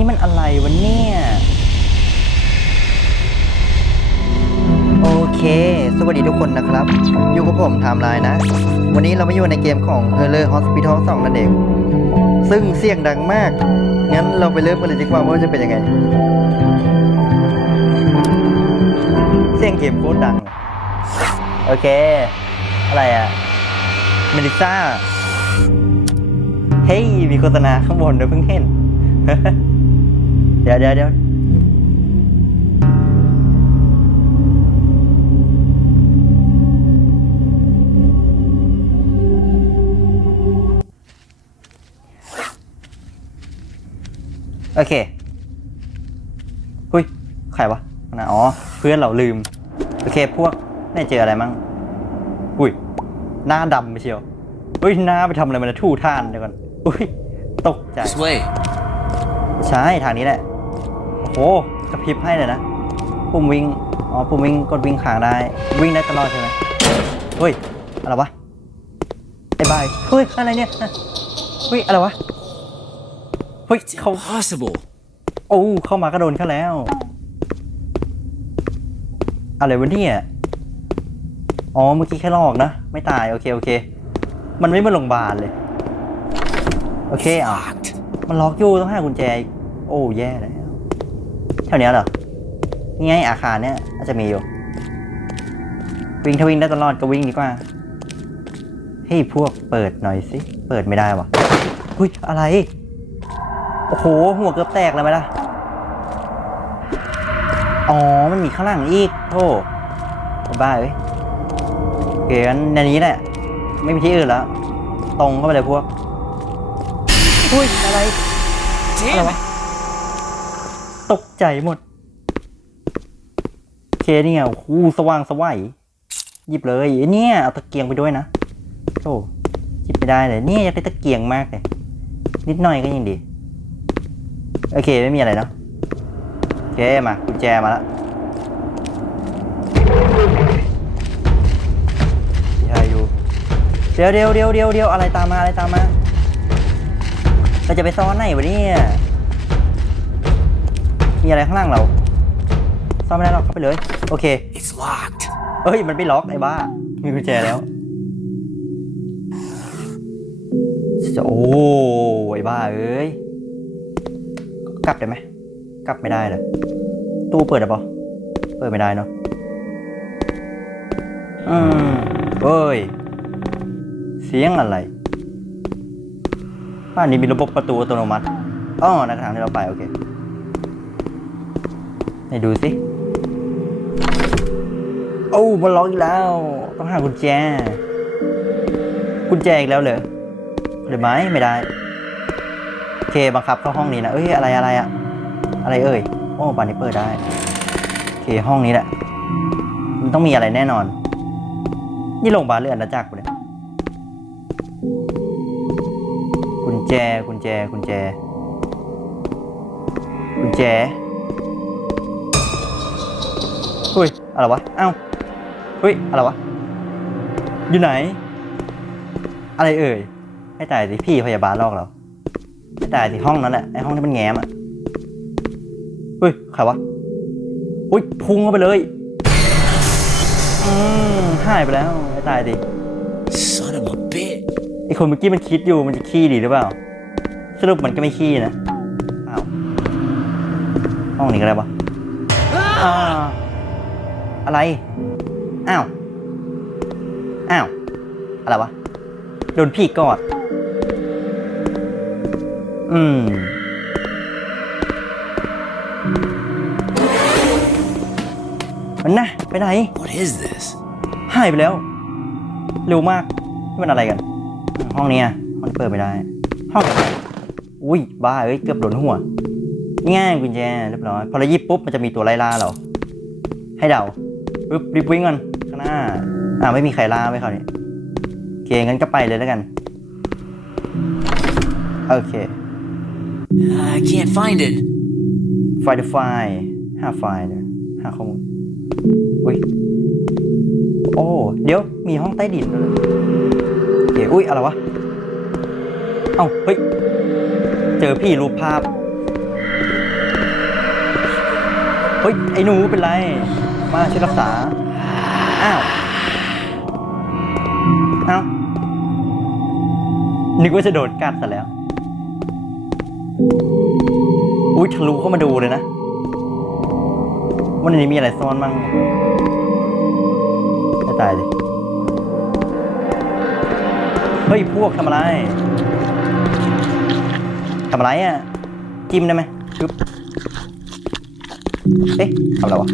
นี่มันอะไรวะเนี่ย โอเค สวัสดีทุกคนนะครับ อยู่กับผมไทม์ไลน์นะ วันนี้เรามาอยู่ในเกมของ h e r l e r Hospital 2 นั่นเอง ซึ่งเสียงดังมาก งั้นเราไปเริ่มกันเลยดีกว่าว่าจะเป็นยังไง เสียงเกมโคตรดัง โอเค อะไรอะเมลิซ่า เฮ้ย มีโฆษณาข้างบนเดี๋ยวเพิ่งเห็น เดี๋ยวเดี๋ยวเดี๋ยวโอเคหุยใครวะนะอ๋อ เพื่อนเราลืม โอเค พวกได้เจออะไรมั่งอุ้ย หน้าดำไปเชียว อุ้ย หน้าไปทำอะไรมันทู่ท่านเดี๋ยวก่อน อุ้ย ตกใจ This way. ใช่ ทางนี้แหละโอ้โหกระพริบให้เลยนะ ปุ่มวิ่ง อ๋อ ปุ่มวิ่งกดวิ่งค้างได้ วิ่งได้ตลอดใช่ไหมเฮ้ย อะไรวะ ไอ้บาย เฮ้ย อะไรเนี่ย เฮ้ย อะไรวะ เฮ้ยเขา Impossible. โอ้ เข้ามาก็โดนเขาแล้ว อะไรวะเนี่ย อ๋อ เมื่อกี้แค่ลอกนะ ไม่ตาย โอเค โอเค มันไม่มาโรงพยาบาลเลย โอเคอะ Locked. มันล็อกอยู่ต้องหากุญแจอีกโอ้ แย่แล้ว แถวเนี้ยเหรอ นี่ไงอาคารเนี้ยอาจจะมีอยู่ วิ่งถ้าวิ่งได้ตลอดก็วิ่งดีกว่าเฮ้ยพวกเปิดหน่อยสิ เปิดไม่ได้วะหุ้ยอะไร โอ้โห หัวเกือบแตกเลยไหมล่ะ อ๋อ มันมีข้างล่างอีกโธ่บ้าเอ้ยเคงั้นในนี้แหละ ไม่มีที่อื่นแล้ว ตรงเข้าไปเลยพวกอุ้ยอะไรอะไรวะ ตกใจหมด โอเคนี่ไงโอ้โหสว่างสวัยหยิบเลยเนี่ยเอาตะเกียงไปด้วยนะโอ้หยิบไม่ได้เลยเนี่ยอยากได้ตะเกียงมากเลย นิดหน่อยก็ยังดี โอเคไม่มีอะไรเนาะโอเคมากุญแจมาแล้วยาอยู่เดียวเดี๋ยวเดี๋ยวเดี๋ยวเดี๋ยวอะไรตามมาอะไรตามมาเราจะไปซ้อนไหนวะเนี่ย มีอะไรข้างล่างเราซ่อมไม่ได้หรอกเข้าไปเลย โอเค It's locked. เอ้ย มันไม่ล็อกไอ้บ้า มีกุญแจแล้วโอ้ไอ้บ้าเอ้ย กลับได้ไหม กลับไม่ได้เลย ตู้เปิดได้ปะเปิดไม่ได้เนาะอืมเฮ้ย เสียงอะไรบ้านนี้มีระบบประตูอัตโนมัติอ๋อในทางที่เราไป โอเค ไหนดูสิโอ้มันล็อกอีกแล้ว ต้องหากุญแจ กุญแจอีกแล้วเหรอหรือไม่ไม่ได้โอเคบังคับเข้าห้องนี้นะเอ้ยอะไรอะไรอะอะไรเอ่ยโอ้บานิเปิดได้โอเคห้องนี้แหละ มันต้องมีอะไรแน่นอน นี่โรงพยาบาลหรืออาณาจักรปะเนี่ยกุญแจกุญแจกุญแจกุญแจ อะไรวะเอ้าเฮ้ยอะไรวะอยู่ไหน อะไรเอ่ยให้ตายสิพี่พยาบาลลอกเราให้ตายสิห้องนั้นแหละไอห้องที่มันแง้มอะเฮ้ยใครวะอุ้ยพุ่งเข้าไปเลยอืมหายไปแล้วให้ตายสิ Son of a bit. ไอคนเมื่อกี้มันคิดอยู่มันจะขี้ดีหรือเปล่า สรุปมันก็ไม่ขี้นะอ้าวห้องนี้ก็ได้ปะอ่า อะไร อ้าว อ้าว อะไรวะ โดนพี่กอด อืม มันนะไปไหน What is this? หายไปแล้ว เร็วมากนี่มันอะไรกัน ห้องนี้อะห้องนี้เปิดไม่ได้ ห้องไหนอุ้ยบ้าเอ้ยเกือบโดนหัวนี่ง่ายกุญแจเรียบร้อย พอเราหยิบปุ๊บมันจะมีตัวไล่ล่าเรา ให้เดา ปึ๊บรีบวิ่งก่อนข้างหน้า อ่าไม่มีใครล่าไว้เขาวนี่โอเคงั้นก็ไปเลยแล้วกัน โอเค I can't find it. ไฟเดอไฟหาไฟล์เลยหาข้อมูลอุ้ยโอ้เดี๋ยวมีห้องใต้ดินด้วยเหรอโอเคอุ้ยอะไรวะเอ้าเฮ้ยเจอพี่รูปภาพเฮ้ยไอ้หนูเป็นไร มาช่วยรักษา อ้าว อ้าว นึกว่าจะโดนกัดซะแล้ว อุ้ยทะลุเข้ามาดูเลยนะว่าในนี้มีอะไรซ่อนมั่งจะตายดิเฮ้ย พวกทำอะไรทำอะไรอะ จิ้มได้ไหมเอ๊ะทำอะไรวะ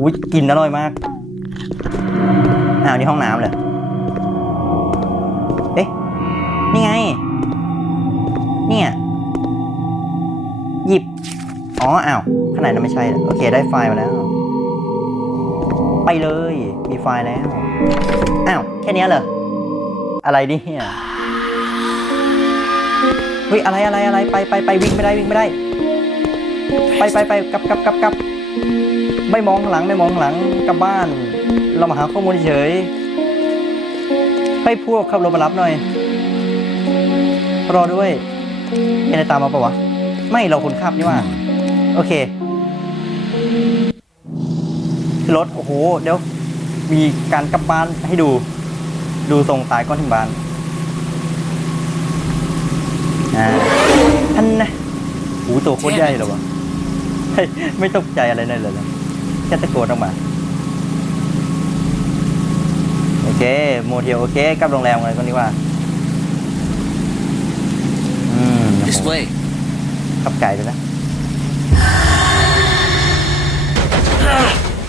อุ้ยกินอร่อยมาก อ้าวนี่ห้องน้ำเลยเอ๊ะ นี่ไง เนี่ย หยิบ อ๋อ อ้าวข้างในนั้นไม่ใช่ โอเค ได้ไฟล์มาแล้ว ไปเลย มีไฟล์แล้ว อ้าว แค่นี้เหรอ อะไรดิเนี่ยเฮ้ยอะไรอะไรอะไร ไปไปไปวิ่งไม่ได้วิ่งไม่ได้ ไปไปไปกลับกลับกลับกลับไม่มองหลังไม่มองหลังกลับบ้าน เรามาหาข้อมูลเฉยให้พวกขับรถมารับหน่อย รอด้วยมีอะไรตามมาปะวะ ไม่เราคนขับนี่ว่า โอเครถโอ้โห เดี๋ยว มีการกลับบ้านให้ดู ดูทรงตายก้อนถึงบ้านอ่าท่านนะหูตัวโคตรใหญ่เลยวะ ไม่ตกใจอะไรเลยเลยเหรอแค่ตะโกนออกมา โอเค โมเทลโอเคกลับโรงแรมกันก่อนดีกว่า อืม This way. ขับไก่เลยนะ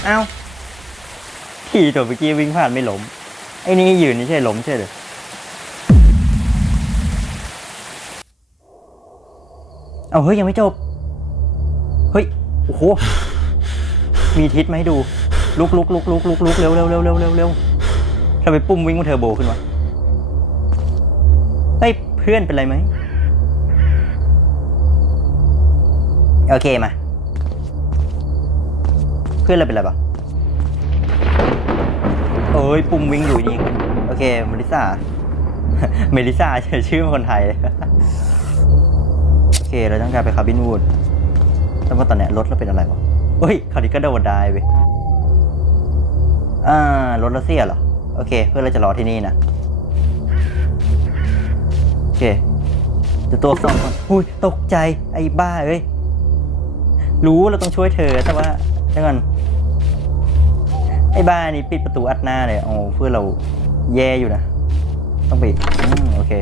เอ้าขี่ตัวเมื่อกี้วิ่งผ่านไม่ล้มไอ้นี่ยืนนี่ใช่ล้มใช่เลยเอาเฮ้ยยังไม่จบเฮ้ย โอ้โห มีทิศมาให้ดู ลุกลุกลุกลุกลุกลุกเร็วเร็วเร็วเร็วเร็วเร็วทำไมปุ่มวิ่งมันเทอร์โบขึ้นวะเฮ้ยเพื่อนเป็นไรไหม โอเคมา เพื่อนเราเป็นไรปะเอ้ยปุ่มวิ่งอยู่นี่ โอเคเมลิซาเมลิซาชื่อคนไทยเลยโอเค เราต้องการไปคาบินวูด แต่ว่าตอนเนี้ยรถเราเป็นอะไรวะเฮ้ยคราวนี้ก็โดดได้เว้ยอ่ารถเราเสียเหรอ โอเค เพื่อนเราจะรอที่นี่นะ โอเคเดี๋ยวตัวสองคนอุ้ยตกใจไอ้บ้าเอ้ย รู้เราต้องช่วยเธอแต่ว่าเดี๋ยวก่อนไอ้บ้านี่ปิดประตูอัดหน้าเลยโอ้เพื่อนเราแย่อยู่นะ ต้องปิดอืมโอเค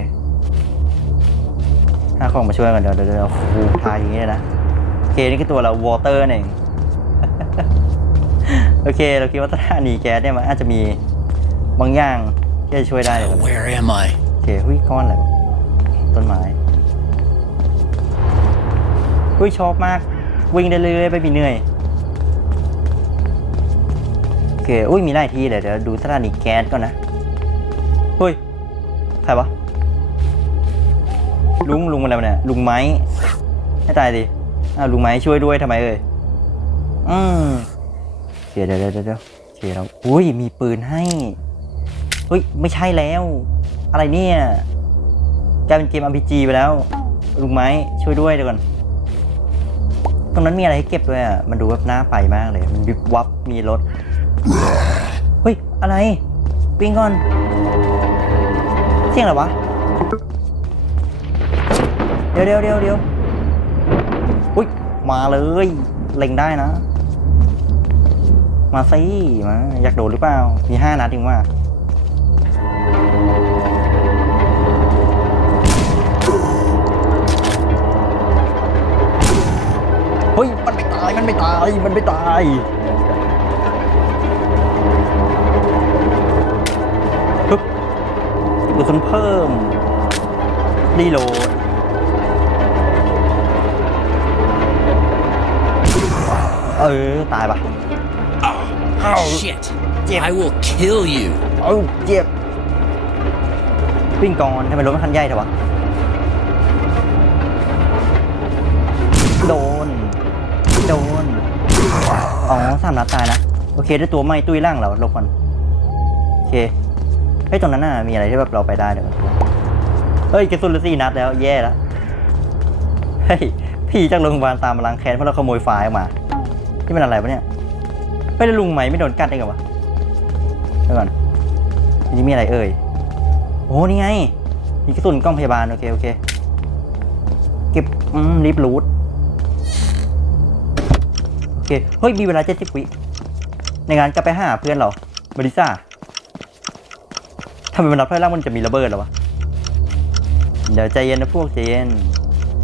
หาของมาช่วยกันเดี๋ยวเดี๋ยวเดี๋ยวโอ้โหทายอย่างนี้เลยนะ โอเคนี่คือตัวเราวอเตอร์เองโอเค เราคิดว่าสถานีแก๊สเนี่ยมันอาจจะมีบางอย่างที่จะช่วยได้เลย Where am I? โอเคหุ้ยก้อนอะไรวะต้นไม้หุ้ยชอบมาก วิ่งได้เรื่อยๆไม่มีเหนื่อยโอเคอุ้ยมีหลายที่เลยเดี๋ยวดูสถานีแก๊สก่อนนะเฮ้ยใครวะลุงลุงอะไรวะเนี่ยลุงไม้ให้ตายดิ อ้าวลุงไม้ช่วยด้วยทำไมเอ่ยอืมเคเดี๋ยวเดี๋ยวเดี๋ยวเดี๋ยวเคแล้วอุ้ยมีปืนให้เฮ้ยไม่ใช่แล้ว อะไรเนี่ยกลายเป็นเกม RPG ไปแล้ว ลุงไม้ช่วยด้วยเดี๋ยวก่อนตรงนั้นมีอะไรให้เก็บด้วยอะ มันดูแบบน่าไปมากเลย มันวิบวับ มีรถ เฮ้ย อะไร วิ่งก่อน เสียงอะไรวะ เดี๋ยวเดี๋ยวเดี๋ยวเดี๋ยว มาเลยเล็งได้นะ มาสิมาอยากโดนหรือเปล่า มีห้านัดเองว่าเฮ้ย มันไม่ตาย มันไม่ตาย มันไม่ตายปึ๊บกระสุนเพิ่มรีโหลด เออ ตายปะ Shit. I will kill you. เอ้าเจ็บวิ่งก่อนทำไมรถมันคันใหญ่เถอะวะ โดน โดน อ๋อสามนัดตายนะ โอเค ได้ตัวไม่ตุ้ยล่างเราลบมันโอเคเฮ้ยตรงนั้นน่ะ มีอะไรที่แบบเราไปได้เดี๋ยวก่อนเฮ้ยกระสุนเหลือสี่นัดแล้ว แย่แล้ว เฮ้ยแผผีจากโรงพยาบาลตามมาล้างแค้นเพราะเราขโมยไฟล์ออกมา ที่มันอะไรวะเนี่ยไม่ได้ลุงไหมไม่โดนกัดได้ไงวะเดี๋ยวก่อนอันนี้มีอะไรเอ่ยโอ้นี่ไงมีกระสุนกล้องพยาบาลโอเคโอเคเก็บอืมรีบรูดโอเคเฮ้ยมีเวลาเจ็ดสิบวิในงานกลับไปหาเพื่อนเราบริซ่าทำไมมันรับไพ่ล่างมันจะมีระเบิดหรอวะเดี๋ยวใจเย็นนะพวกใจเย็น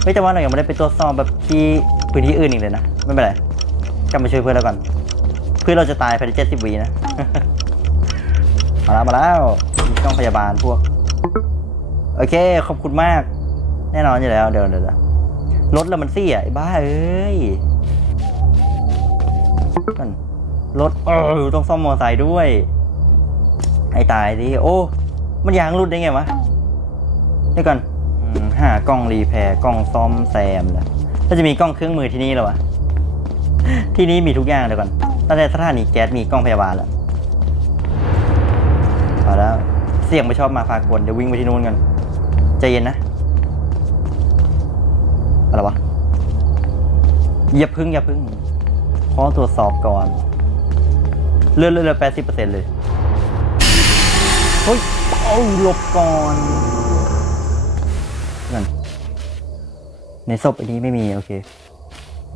ไม่แต่ว่าเรายังไม่ได้ไปตรวจสอบแบบที่พื้นที่อื่นอีกเลยนะ ไม่เป็นไร กลับมาช่วยเพื่อนเราก่อน เพื่อนเราจะตายภายในเจ็ดสิบวินะ มาแล้วมาแล้วมีกล้องพยาบาลพวก โอเค ขอบคุณมาก แน่นอนอยู่แล้ว เดี๋ยวเดี๋ยวรถเรามันเสียไอ้บ้าเอ้ยกันรถเออต้องซ่อมมอเตอร์ไซค์ด้วย ไอ้ตายดิโอ้ มันยางรุดได้ไงวะเดี๋ยวก่อนหากล้องรีแพร์กล้องซ่อมแซมแล้วแล้วจะมีกล้องเครื่องมือที่นี่หรอวะ ที่นี่มีทุกอย่างเดี๋ยวก่อนตั้งแต่สถานีแก๊สมีกล้องพยาบาลแล้วเอาแล้ว เสียงไม่ชอบมาพากลเดี๋ยววิ่งไปที่นู่นกันใจเย็นนะ อะไรวะ อย่าพึ่งอย่าพึ่ง ขอตรวจสอบก่อน เลื่อนเลื่อนแปดสิบเปอร์เซ็นต์เลย เฮ้ย เอาหลบก่อนนั่นในศพอันนี้ไม่มี โอเค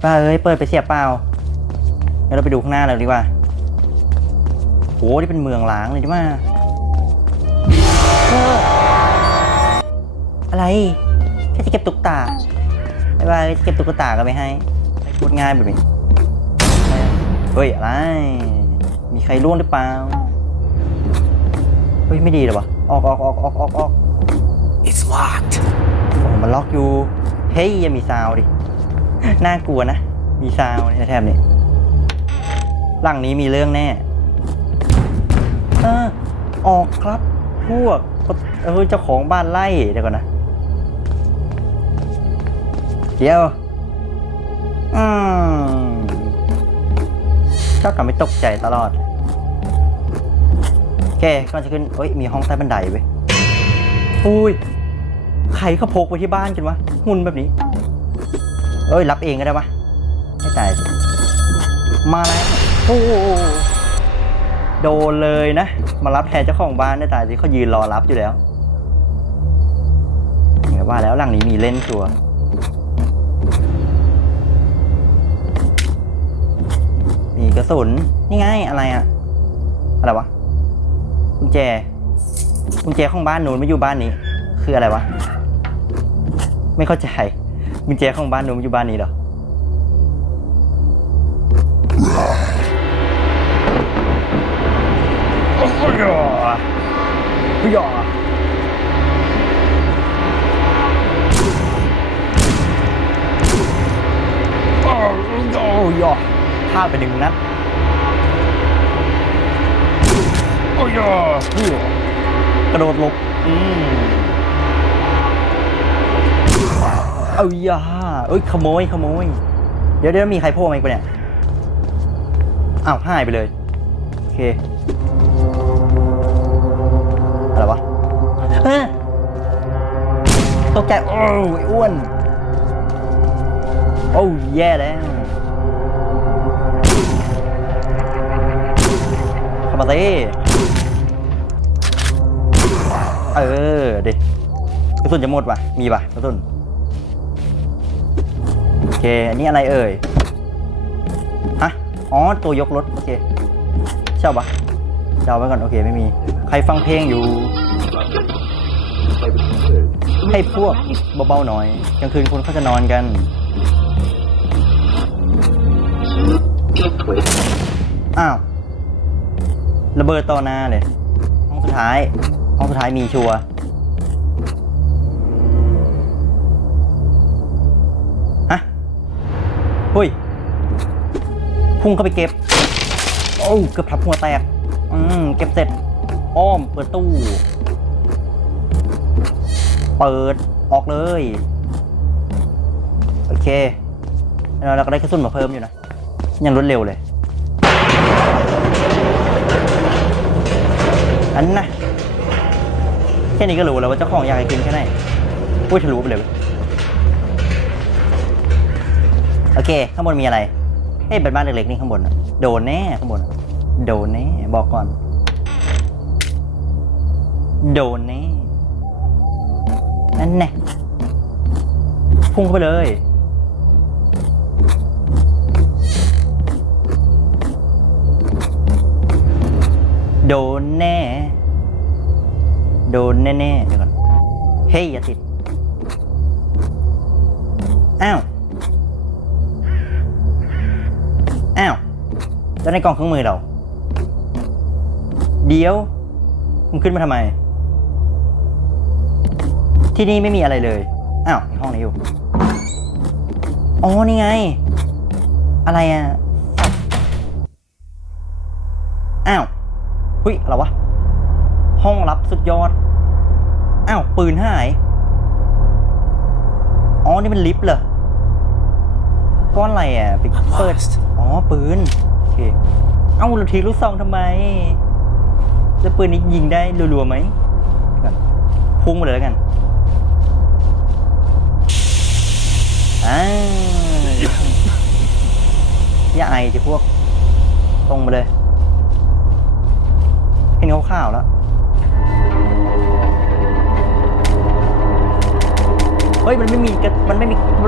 ป้าเอ้ยเปิดไปเสียบเปล่างั้นเราไปดูข้างหน้าเราดีกว่าโหนี่เป็นเมืองล้างเลยดีว่าเอออะไรแค่จะเก็บตุ๊กตาไอ้บ้าเอ้ยจะเก็บตุ๊กตาก็ไม่ให้พูดง่ายแบบนี้เฮ้ยอะไร มีใครร่วงหรือเปล่า เฮ้ยไม่ดีเลยวะออกออกออกออกออกออก It's locked. โอ้มันล็อกอยู่ เฮ้ยยังมีซาวดิ น่ากลัวนะ มีซาวในแทบนี่หลังนี้มีเรื่องแน่เออออกครับ พวกเออเจ้าของบ้านไล่เดี๋ยวก่อนนะเดี๋ยวอืมชอบทำให้ตกใจตลอดโอเคก่อนจะขึ้นเอ้ย มีห้องใต้บันไดเว้ยอุ้ยใครเขาพกไว้ที่บ้านกันวะหุ่นแบบนี้ เอ้ย รับเองก็ได้ปะไม่ตายสิมาแล้วโอ้โหโดนเลยนะ มารับแทนเจ้าของบ้านได้ตายสิเขายืนรอรับอยู่แล้วเห็นว่าแล้วหลังนี้มีเล่นชัวมีกระสุน นี่ไง อะไรอะอะไรวะกุญแจกุญแจของบ้านนู้นไม่อยู่บ้านนี้ คืออะไรวะ ไม่เข้าใจ กุญแจของบ้านนู้นไม่อยู่บ้านนี้เหรอ โอ้โหยอโอ้ยอโอ้โหยอพลาดไปหนึ่งนัดโอ้ยอกระโดดหลบอืม เอาย่าเอ้ยขโมยขโมย เดี๋ยวเดี๋ยวมีใครโผล่มาอีกปะเนี่ยอ้าวหายไปเลย โอเค อะไรวะเฮ้ยตกใจโอ้ยอ้วน โอ้ยแย่แล้วเข้ามาสิเออเด็กกระสุนจะหมดปะมีปะกระสุน เค อันนี้อะไรเอ่ย ฮะ อ๋อ ตัวยกรถ โอเค เช่าปะเช่าไว้ก่อน โอเค ไม่มี ใครฟังเพลงอยู่ ให้พวกเบาๆหน่อย กลางคืนคนเขาจะนอนกัน อ้าว ระเบิดต่อหน้าเลย ห้องสุดท้าย ห้องสุดท้ายมีชัวร์ เฮ้ย พุ่งเข้าไปเก็บ โอ้เกือบทับหัวแตก อืม เก็บเสร็จ อ้อม เปิดตู้ เปิด ออกเลย โอเค แล้วเราก็ได้กระสุนมาเพิ่มอยู่นะ ยังรวดเร็วเลย อันนะแค่นี้ก็รู้แล้วว่าเจ้าของอยากให้กินแค่ไหนอุ้ยทะลุไปเลย โอเค ข้างบนมีอะไร เฮ้ยเป็นบ้านเล็กๆนี่ข้างบนอะโดนแน่ข้างบนอะโดนแน่บอกก่อน โดนแน่นั่นแน่พุ่งเข้าไปเลย โดนแน่ โดนแน่ๆเดี๋ยวก่อน เฮ้ยอย่าติด อ้าว แล้วในกล่องเครื่องมือเรา เดี๋ยวมึงขึ้นมาทำไม ที่นี่ไม่มีอะไรเลย อ้าวมีห้องนี้อยู่ อ๋อ นี่ไง อะไรอะ อ้าวหุยอะไรวะ ห้องลับสุดยอด อ้าว ปืนหาย อ๋อ นี่มันลิฟต์เหรอก้อนอะไรอะ ไป I'm เปิด lost. อ๋อ ปืนโอ เค เอ้าเราทีลูกซองทำไม แล้วปืนนี้ยิงได้รัวๆไหมก่อนพุ่งมาเลยแล้วกันอ้าวอย่าไอจะพวก ตรงมาเลย เห็นขาวๆแล้วเฮ้ยมันไม่มีกระมันไม่มีมั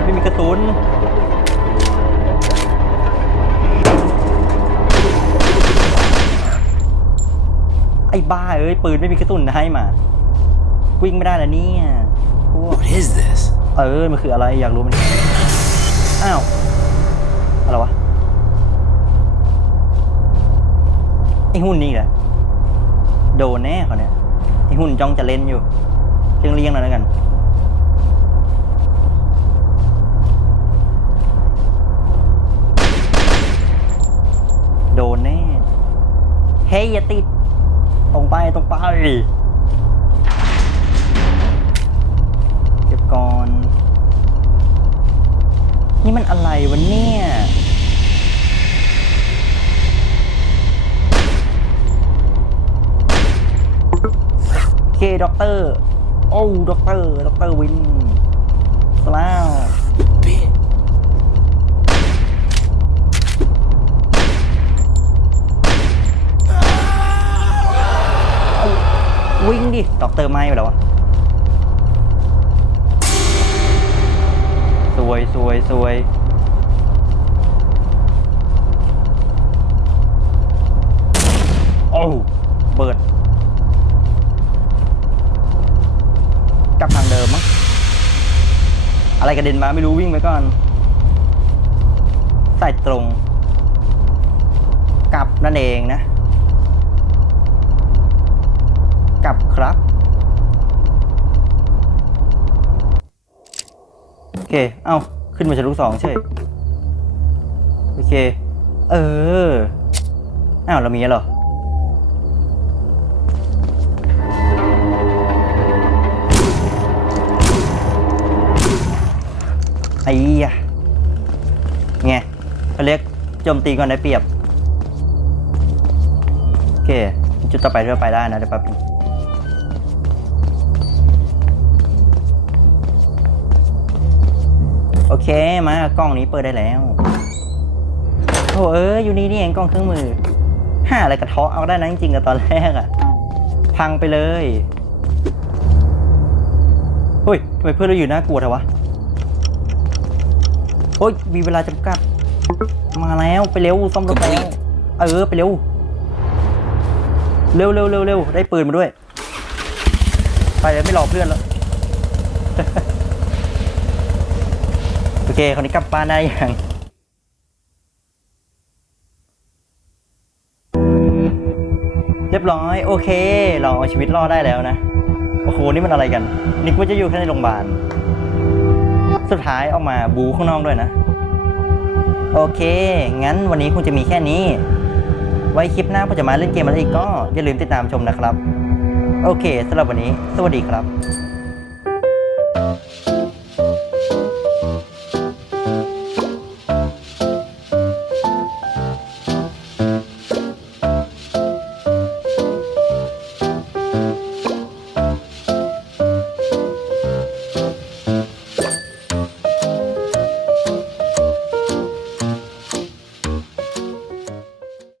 นไม่มีกระสุน อ้บ้าเอ้ยปืนไม่มีกระสุนให้มา วิ่งไม่ได้แล้วเนี่ยพวก What is this? เออมันคืออะไรอยากรู้มันอ้าวอะไรวะไอ้หุ่นนี่แหละโดนแน่เขาเนี่ยไอ้หุ่นจ้องจะเล่นอยู่เลียงเลี้ยงๆหน่อยแล้วกันโดนแน่เฮ้ยอย่าติด ตรงไปตรงไปเก็บก่อน นี่มันอะไรวะเนี่ยโอเคด็อกเตอร์ โอ้ด็อกเตอร์ด็อกเตอร์วินสลาว ดิดอกเตอร์ไม้ไปแล้ววะสวยสวยสวยโอ้เบิดกลับทางเดิมมั้งอะไรกระเด็นมาไม่รู้วิ่งไปก่อนใส่ตรง กลับนั่นเองนะ กลับ ครับ โอเค เอ้า ขึ้นมาชั้นลูกสองเฉยโอเค เออ อ้าว เรามีแล้วเหรอไอ้ยะไงเขาเรียกโจมตีก่อนได้เปรียบ โอเค จุดต่อไปที่เราไปได้นะเดี๋ยวแป๊บนึง เคมากล้องนี้เปิดได้แล้วโอ้เอออยู่นี่นี่เองกล้องเครื่องมือห้าอะไรกระเทาะเอาได้นะจริงๆกับตอนแรกอะพังไปเลยเฮ้ยทำไมเพื่อนเราอยู่น่ากลัวเถอะวะโอ้ยมีเวลาจำกัด มาแล้วไปเร็วซ่อมรถไปแล้วเออไปเร็วเร็วเร็วเร็วเร็วได้ปืนมาด้วย ไปเลยไม่รอเพื่อนแล้ว โอเคคราวนี้กลับบ้านได้ยังเรียบร้อย โอเค เราเอาชีวิตรอดได้แล้วนะ โอ้โห นี่มันอะไรกัน นึกว่าจะอยู่แค่ในโรงพยาบาล สุดท้ายออกมาบูข้างนอกด้วยนะ โอเค งั้นวันนี้คงจะมีแค่นี้ ไว้คลิปหน้าผมจะมาเล่นเกมอะไรอีกก็ อย่าลืมติดตามชมนะครับ โอเคสำหรับวันนี้ สวัสดีครับ